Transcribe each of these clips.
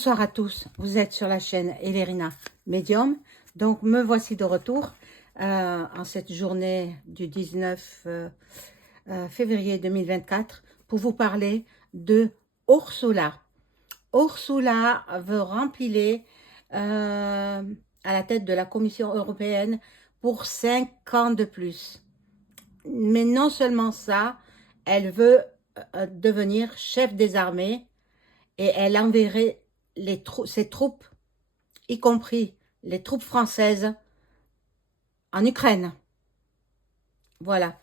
Bonsoir à tous, vous êtes sur la chaîne Elérina Medium. Donc me voici de retour en cette journée du 19 février 2024 pour vous parler de Ursula. Ursula veut rempiler à la tête de la Commission européenne pour 5 ans de plus. Mais non seulement ça, elle veut devenir chef des armées et elle enverrait ses troupes, y compris les troupes françaises, en Ukraine. Voilà.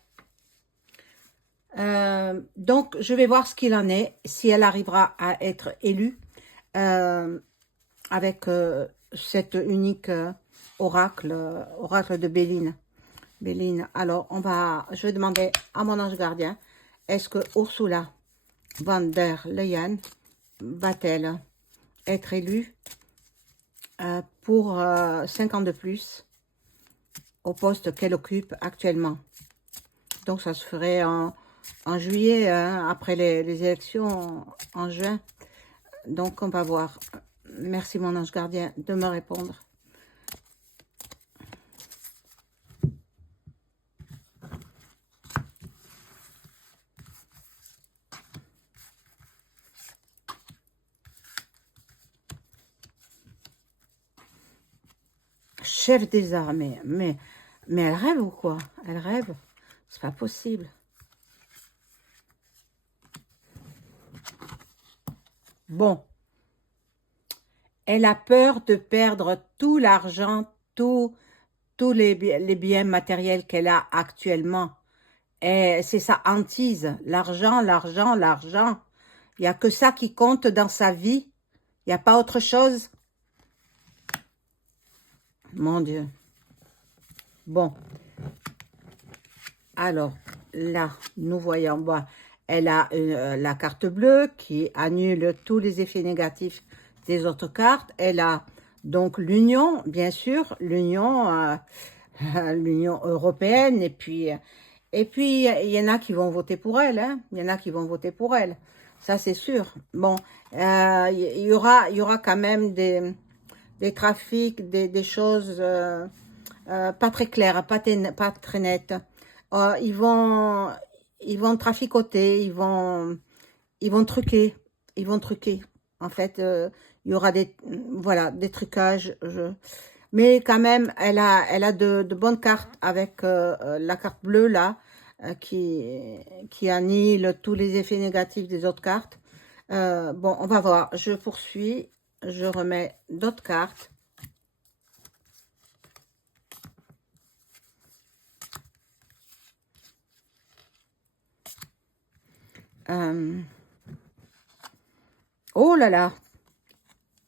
Donc, je vais voir ce qu'il en est, si elle arrivera à être élue avec cette unique oracle de Béline. Alors, je vais demander à mon ange gardien, est-ce que Ursula von der Leyen va-t-elle être élue pour 5 ans de plus au poste qu'elle occupe actuellement. Donc ça se ferait en juillet, hein, après les élections en juin. Donc on va voir. Merci mon ange gardien de me répondre. Chef des armées, mais elle rêve ou quoi? Elle rêve? C'est pas possible. Bon, elle a peur de perdre tout l'argent, tous les biens matériels qu'elle a actuellement. Et c'est sa hantise, l'argent, l'argent, l'argent. Il n'y a que ça qui compte dans sa vie. Il n'y a pas autre chose. Mon Dieu. Bon. Alors, là, nous voyons, bon, elle a la carte bleue qui annule tous les effets négatifs des autres cartes. Elle a donc l'union, bien sûr, l'union européenne. Et puis, il y en a qui vont voter pour elle. Hein. Il y en a qui vont voter pour elle. Ça, c'est sûr. Bon, il y aura quand même des trafics, des choses pas très claires, pas très nettes. Ils vont traficoter, ils vont truquer, En fait, il y aura voilà, des trucages. Mais quand même, elle a de bonnes cartes avec la carte bleue là, qui annule tous les effets négatifs des autres cartes. Bon, on va voir. Je poursuis. Je remets d'autres cartes. Oh là là.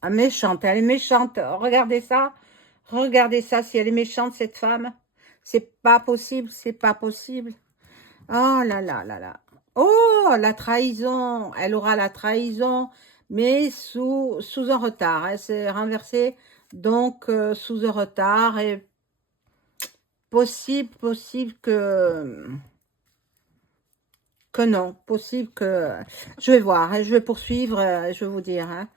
Ah, méchante. Elle est méchante. Regardez ça. Regardez ça. Si elle est méchante, cette femme. C'est pas possible. C'est pas possible. Oh là là là là. Oh, la trahison. Elle aura la trahison, mais sous un retard. Elle s'est renversée, donc sous un retard. Et possible que non. Possible que... Je vais voir. Hein, je vais poursuivre. Je vais vous dire. Hein.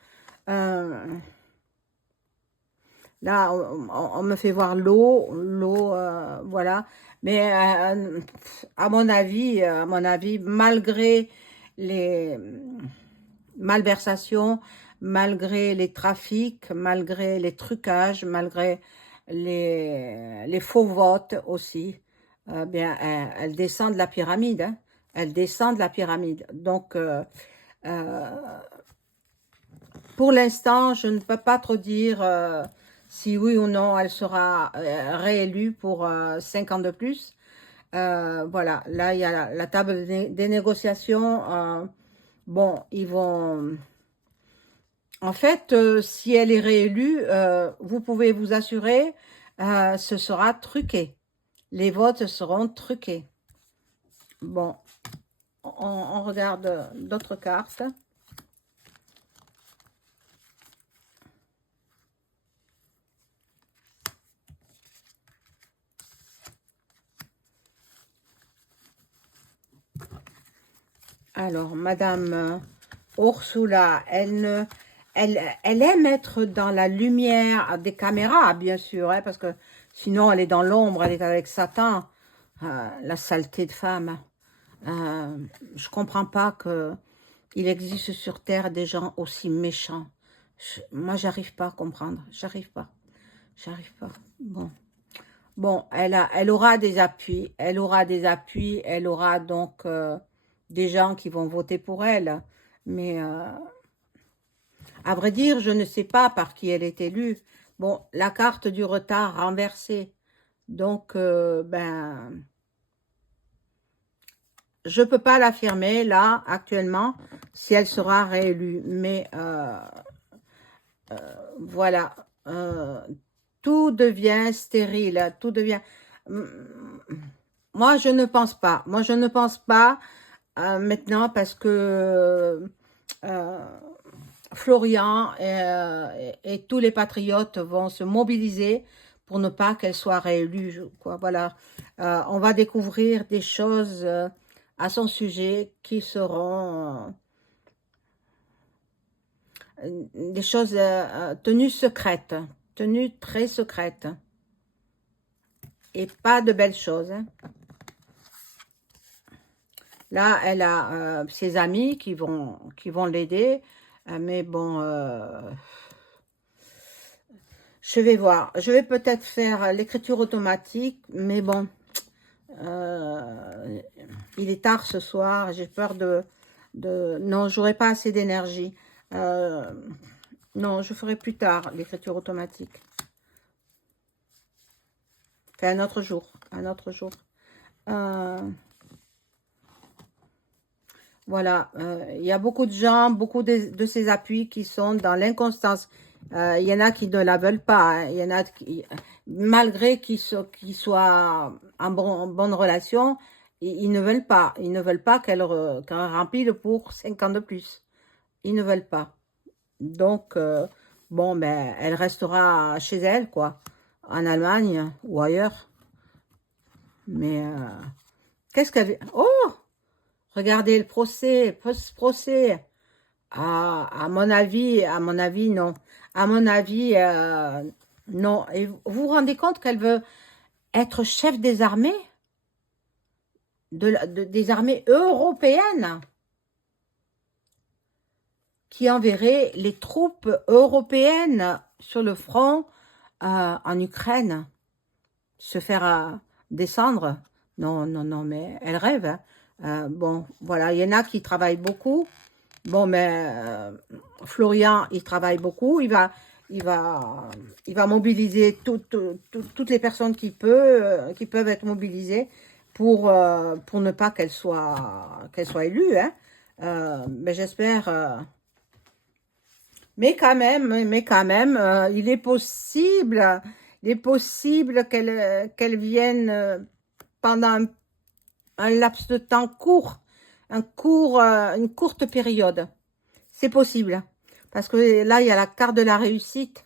Là, on me fait voir l'eau, voilà. Mais à mon avis, malgré les malversations, malgré les trafics, malgré les trucages, malgré les faux votes aussi, bien, elle descend de la pyramide. Hein. Elle descend de la pyramide. Donc, pour l'instant, je ne peux pas trop dire si oui ou non elle sera réélue pour 5 ans de plus. Voilà, là il y a la table des négociations. Bon, ils vont... En fait, si elle est réélue, vous pouvez vous assurer, ce sera truqué. Les votes seront truqués. Bon, on regarde d'autres cartes. Alors, Madame Ursula, elle elle aime être dans la lumière des caméras, bien sûr, hein, parce que sinon elle est dans l'ombre, elle est avec Satan, la saleté de femme. Je comprends pas que il existe sur Terre des gens aussi méchants. Moi, j'arrive pas à comprendre, j'arrive pas. Bon. Bon, elle aura des appuis, elle aura des appuis, elle aura donc des gens qui vont voter pour elle. Mais à vrai dire, je ne sais pas par qui elle est élue. Bon, la carte du retard renversée. Donc, ben, je peux pas l'affirmer là, actuellement, si elle sera réélue. Mais voilà, tout devient stérile, tout devient... Moi, je ne pense pas. Moi, je ne pense pas maintenant parce que Florian et tous les patriotes vont se mobiliser pour ne pas qu'elle soit réélue. Quoi. Voilà. On va découvrir des choses à son sujet qui seront des choses tenues secrètes, tenues très secrètes. Et pas de belles choses. Hein. Là, elle a ses amis qui vont l'aider. Mais bon, je vais voir. Je vais peut-être faire l'écriture automatique. Mais bon, il est tard ce soir. J'ai peur de non, j'aurai pas assez d'énergie. Non, je ferai plus tard l'écriture automatique. Enfin, un autre jour. Un autre jour. Voilà, il y a beaucoup de gens, beaucoup de ces appuis qui sont dans l'inconstance. Il y en a qui ne la veulent pas. Hein. Il y en a qui, malgré qu'ils soient en bonne relation, ils ne veulent pas. Ils ne veulent pas qu'elle rempile pour 5 ans de plus. Ils ne veulent pas. Donc, bon, ben, elle restera chez elle, quoi. En Allemagne ou ailleurs. Mais, qu'est-ce qu'elle... Oh! Regardez le procès, procès. À mon avis, non. À mon avis, non. Et vous vous rendez compte qu'elle veut être chef des armées, des armées européennes, qui enverrait les troupes européennes sur le front en Ukraine, se faire descendre. Non, non, non, mais elle rêve. Hein. Bon, voilà, il y en a qui travaillent beaucoup. Bon, mais Florian, il travaille beaucoup. Il va mobiliser toutes les personnes qui peuvent être mobilisées pour ne pas qu'elle soit élue. Hein. Mais j'espère. Mais quand même, il est possible qu'elle vienne pendant un laps de temps court, une courte période. C'est possible. Parce que là, il y a la carte de la réussite.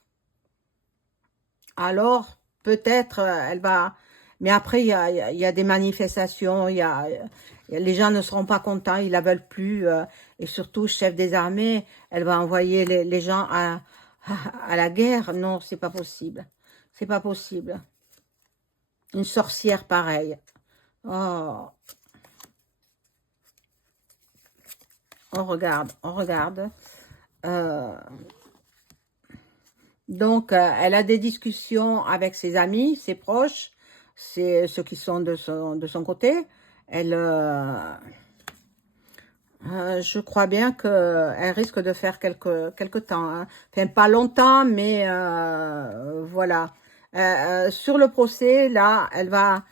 Alors, peut-être, elle va... Mais après, il y a des manifestations, les gens ne seront pas contents, ils la veulent plus. Et surtout, chef des armées, elle va envoyer les gens à la guerre. Non, c'est pas possible. C'est pas possible. Une sorcière pareille. Oh, on regarde, on regarde. Donc, elle a des discussions avec ses amis, ses proches, ceux qui sont de son côté. Elle, je crois bien qu'elle risque de faire quelque temps. Hein. Enfin, pas longtemps, mais voilà. Sur le procès, là, elle va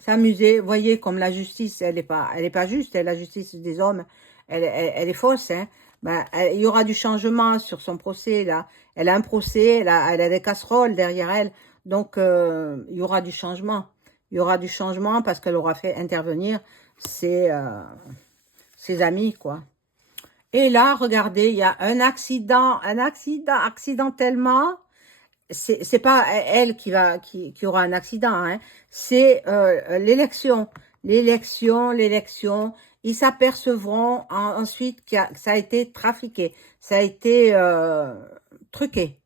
s'amuser. Vous voyez, comme la justice, elle est pas juste. La justice des hommes, elle est fausse. Hein. Ben, il y aura du changement sur son procès, là. Elle a un procès, elle a des casseroles derrière elle. Donc, il y aura du changement. Il y aura du changement parce qu'elle aura fait intervenir ses amis, quoi. Et là, regardez, il y a un accident, accidentellement. C'est pas elle qui aura un accident, hein. C'est l'élection. ils s'apercevront ensuite que ça a été trafiqué, ça a été truqué.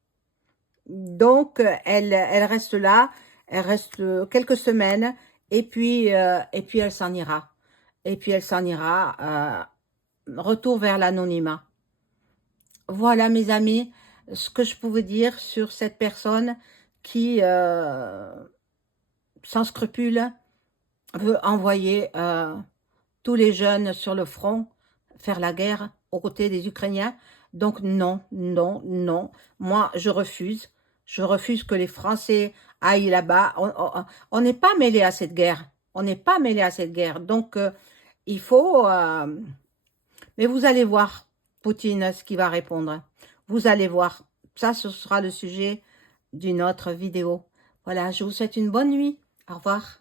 Donc, elle reste là, elle reste quelques semaines, et puis elle s'en ira. Et puis elle s'en ira, retour vers l'anonymat. Voilà, mes amis, ce que je pouvais dire sur cette personne qui, sans scrupule, veut envoyer tous les jeunes sur le front, faire la guerre aux côtés des Ukrainiens. Donc non, non, non. Moi, je refuse. Je refuse que les Français aillent là-bas. On n'est pas mêlé à cette guerre. On n'est pas mêlé à cette guerre. Donc, il faut... mais vous allez voir, Poutine, ce qu'il va répondre. Vous allez voir. Ça, ce sera le sujet d'une autre vidéo. Voilà, je vous souhaite une bonne nuit. Au revoir.